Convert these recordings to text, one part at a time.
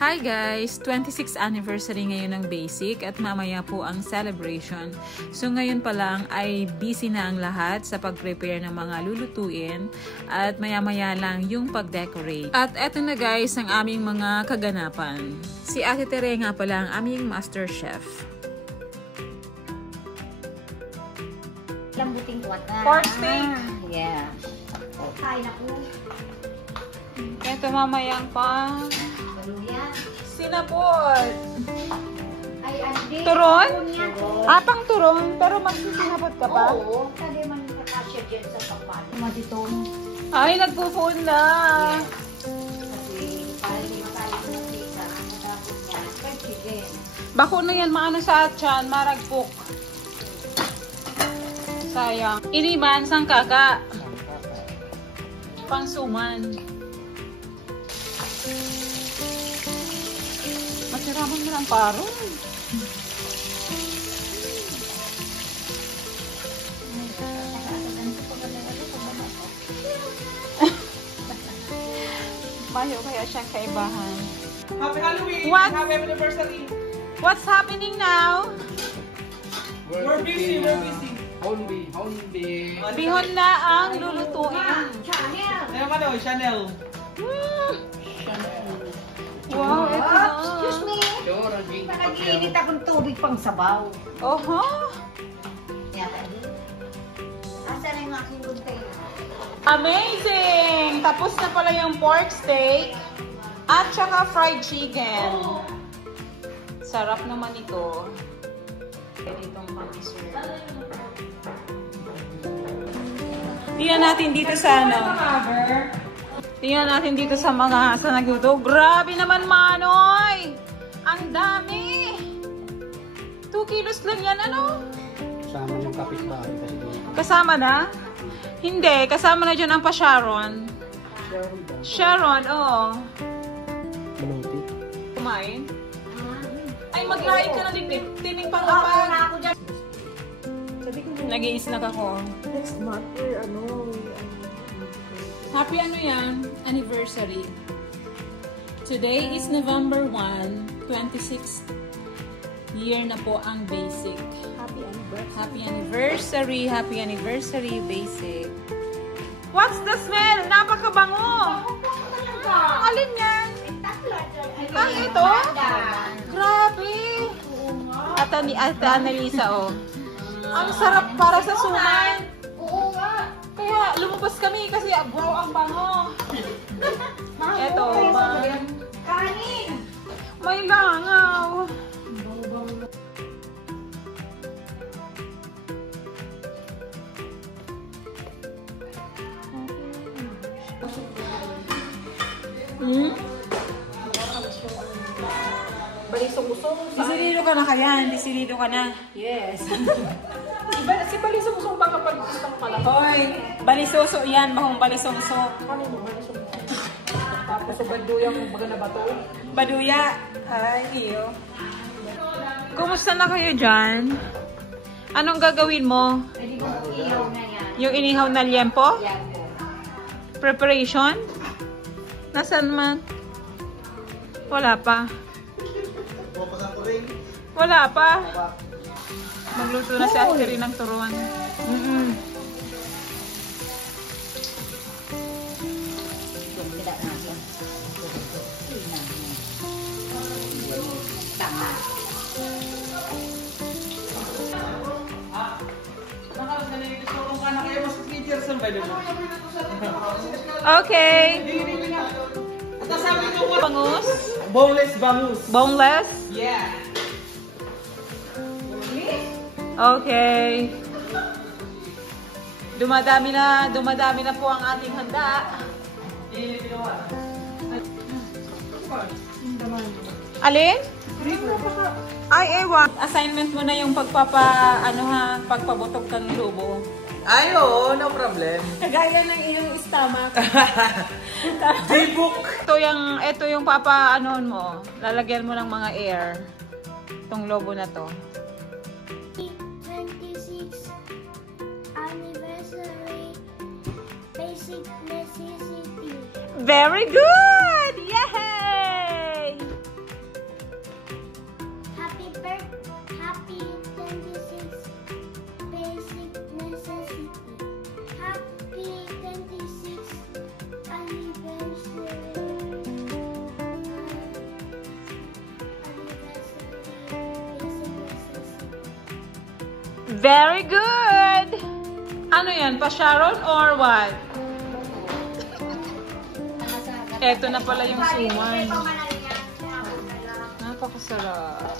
Hi guys! 26th anniversary ngayon ng Basic at mamaya po ang celebration. So ngayon pa lang ay busy na ang lahat sa pag-prepare ng mga lulutuin at maya-maya lang yung pag-decorate. At eto na guys ang aming mga kaganapan. Si Ate Tere nga pala ang aming master chef. Lambuting wata. Pork steak! Yeah. Kain ako. Ito mamayang pa. Baluyan. Sinapot! Ay, andi. Turon? Pang turon. Pero magsisinapot ka pa? Oo. Kali man nakasya dyan sa papan. Matitong. Ay, nagpo-phone na. Kasi parang hindi makain ng pizza. Matapos niya. Fried chicken. Bako na yan, maano sa atyan, maragpok. Sayang. Iniman sang kaka. Pangsuman. Masiraman mo ng parong. Mayo kaya siyang kaibahan. Happy Halloween! What? Happy anniversary! What's happening now? We're busy, we're busy. Honbi. Bihon na ang lulutuin. Chanel. Ano, Chanel. Wow, ito na. Excuse me. Nag-iinit akong tubig pang sabaw. Oho. Yan. Asan na yung aking container? Amazing! Tapos na pala yung pork steak at saka fried chicken. Sarap naman ito. Pwede itong pang-serve. Tingnan natin dito sa ano. Tingnan natin dito sa mga sa nagluto. Grabe naman, Manoy! Ang dami! 2 kilos lang yan, ano? Kasama yung kapitbahay kasi Kasama na? Hindi, kasama na dyan ang pa-Sharon. Sharon, oo. Maluti. Kumain? Ay, maglahi ka na tining pangapag. Ako dyan. Nag-i-snack ako. Next month, we're Happy ano yan? Anniversary. Today is November 1, 26th year na po ang Basic. Happy anniversary. Happy anniversary! Happy anniversary, Basic. What's the smell? Napakabango! Alin yan? Ah, ito? Grabe! Ate Annalisa, oh. Ang sarap para sa suman. Oo nga. Kaya lumabas kami kasi wow, ang bango. Eto, Kanin. may langaw. Hmm? Balisong-usong. Disilido ka na kaya, disilido ka na. Yes. Si balisong-usong pa kapag isang pala. Hoy, balisoso yan, bahong balisoso. Ano mo, balisong? Tapos sa baduya kung baga na bato. Baduya. Ay, iyo. Kumusta na kayo dyan? Anong gagawin mo? Pwede mo ihaw na yan. Yung inihaw na liempo? Yan po. Preparation? Nasaan man? Wala pa. Wala pa. Magluto na si Ate Rin ng turon. Tidak natin. Tama. Nakasurong ka na kayo, mas 3 years old by the way. Okay. At sabi ko po, Bangus? boneless bangus. Boneless? Yeah. Okay. Dumadami na po ang ating handa. Alin? Ay, ewan. Assignment mo na yung pagpabutok ng lobo. Ay, oo, no problem. Kagaya ng iyong stomach. J-book. Ito yung papa-anoon mo. Lalagyan mo ng mga air. Itong lobo na to. 26th anniversary basic necessity. Very good! Yay! Very good! Ano yan? Pa-Sharon or what? Eto na pala yung suman. Napakasarap.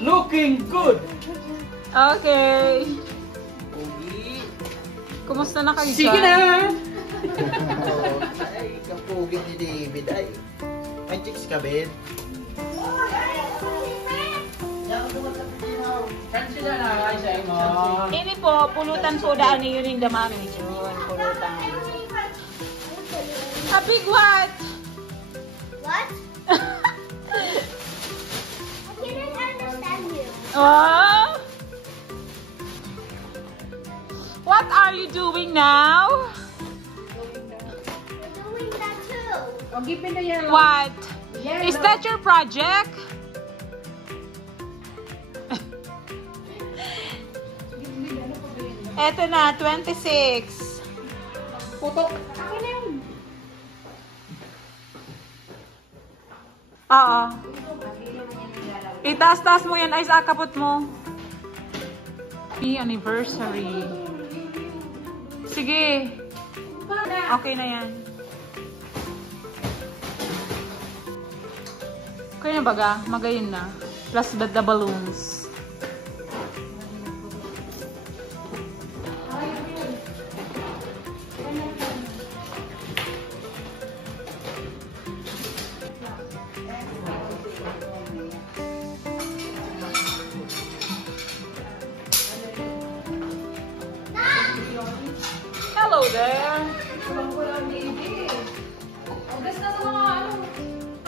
Looking good! Okay. Kumusta na kayo Sige na! Ay, kapugin ni David. Ay, may chicks ka, Ben? Ini po, pulutan po daan niyo yung damami. Yun, pulutan. A big what? What? I didn't understand you. Oh? What are you doing now? We're doing that too. O, give me the yellow. What? Yellow. Is that your project? Eto na, 26. Putok. Akin na yun. Oo. Itaas-taas mo yan, ay sa kapot mo. Happy anniversary. Sige. Okay na yan. Kaya na baga, magayin na. Plus the balloons. Hello there. Kulang-kulang, baby. Ang gas na sa mga ano.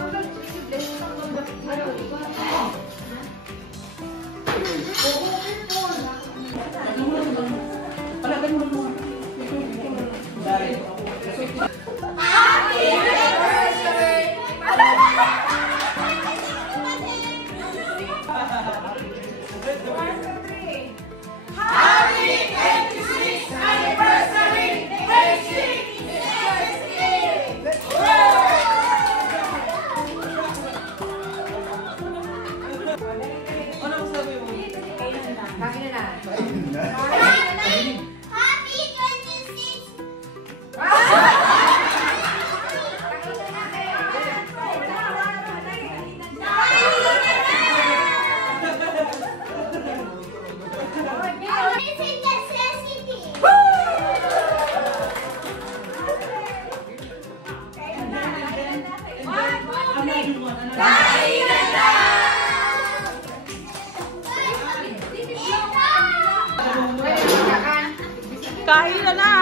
Ang gas na sa mga ano. Palagan mo mo. Dahil. Happy 26th. Kain na na.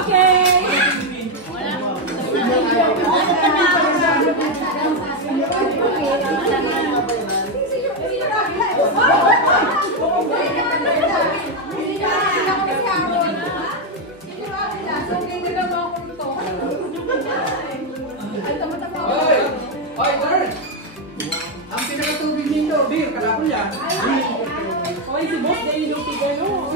Okay. Hoy, Bert! Ang pinakatubig nito, beer, kalapon yan. Hoy, si Boss, dahil yung tigano.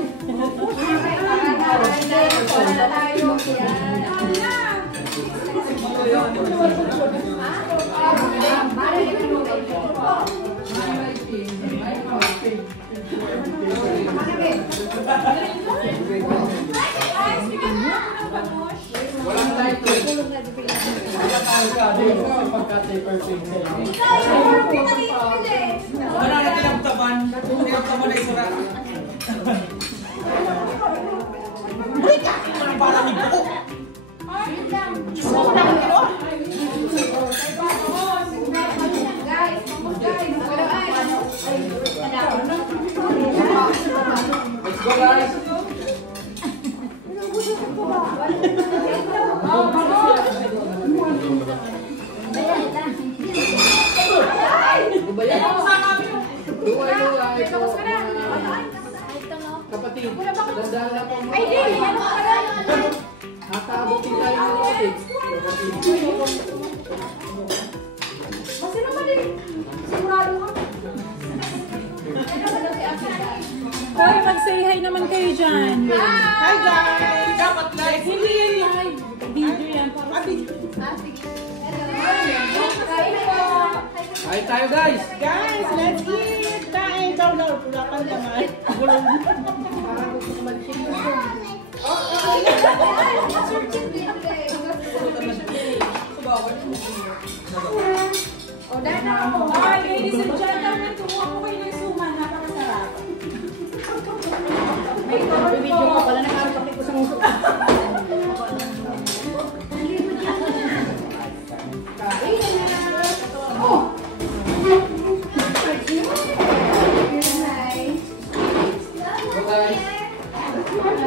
Walang light to. Wala na tilang taban. Tilang taban ay sura. Uy, kaki mo ng parang ibo. Diyos mo, wala kang ginawa. Let's go, guys. Kapatid, dandahan na po mo. Ay, di! Ano ka na? Nakaabotin tayo ng kapatid. Kasi naman din. Sigurado say hi naman kayo dyan. Hi guys! Dapat live! Hindi yan live. Video yan. Hi tayo guys! Guys, let's eat! Kain daw daw. Pulapan kamay. Gulong. Para gusto ko mag-chicken. Hi, ladies and gentlemen. Kumuha ko kayo ng suman. Napakasarap. Video ko pala nakarapat ko sa muso.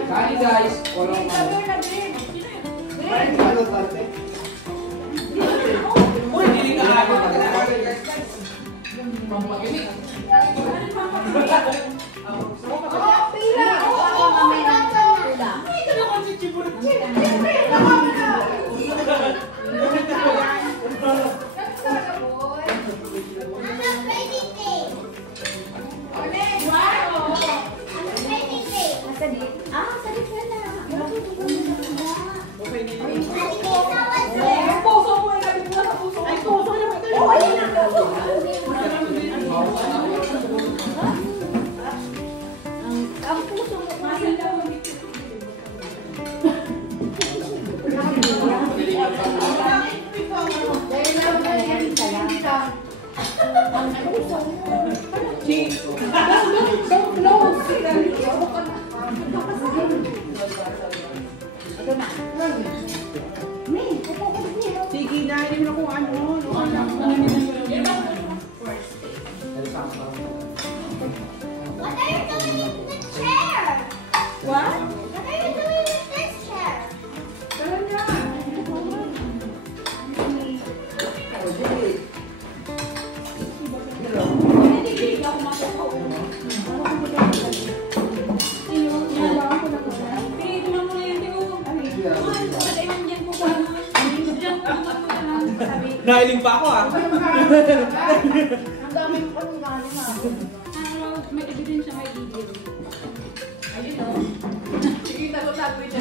Kain guys! Walang Uy, hindi ka ako. Pampakinig. Sige na, hindi mo na kung ano. What are you doing with the chair? What? What are you doing with this chair? Nailing pa ako ah. Ang dami ko pang gano'n na. May ebidensya, may video. Ayun o. Sige, tago-tago dyan.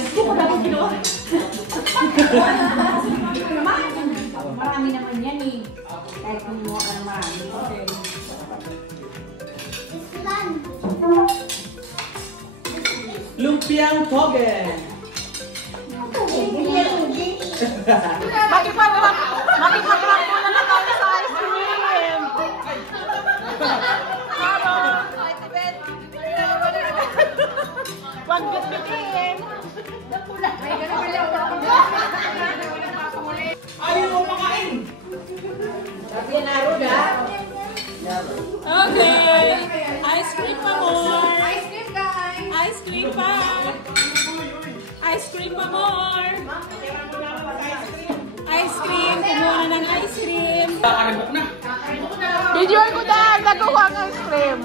Marami naman yan eh. Kahit kumuha ka ng marami. It's fun. Lumpiang toge. Makipag-rap muna na tayo sa ice cream. Huwag bitbitin. Ayaw mo makain! Okay. Ice cream pa more. Ice cream, guys! Ice cream pa. Ice cream pa more. Ice cream. Kumuha na ng ice cream. Kakaribok na. Video ko dahil nagawa ng ice cream.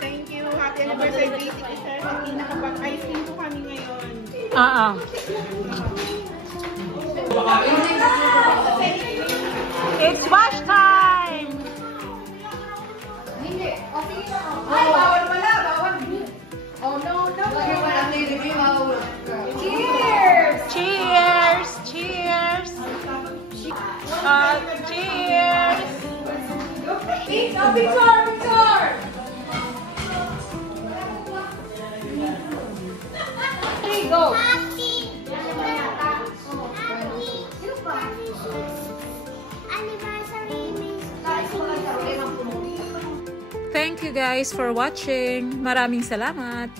Thank you. Happy anniversary, Basic Sir. Nakapag-ice cream po kami ngayon. Makain? It's wash time! Hindi. O, sige na. Ay, bawal pala. Bawal. Oh, no, no. Cheers! Cheers! Cheers! Cheers! Picture! Picture! Three, go! Happy anniversary, Miss. Thank you guys for watching. Maraming salamat.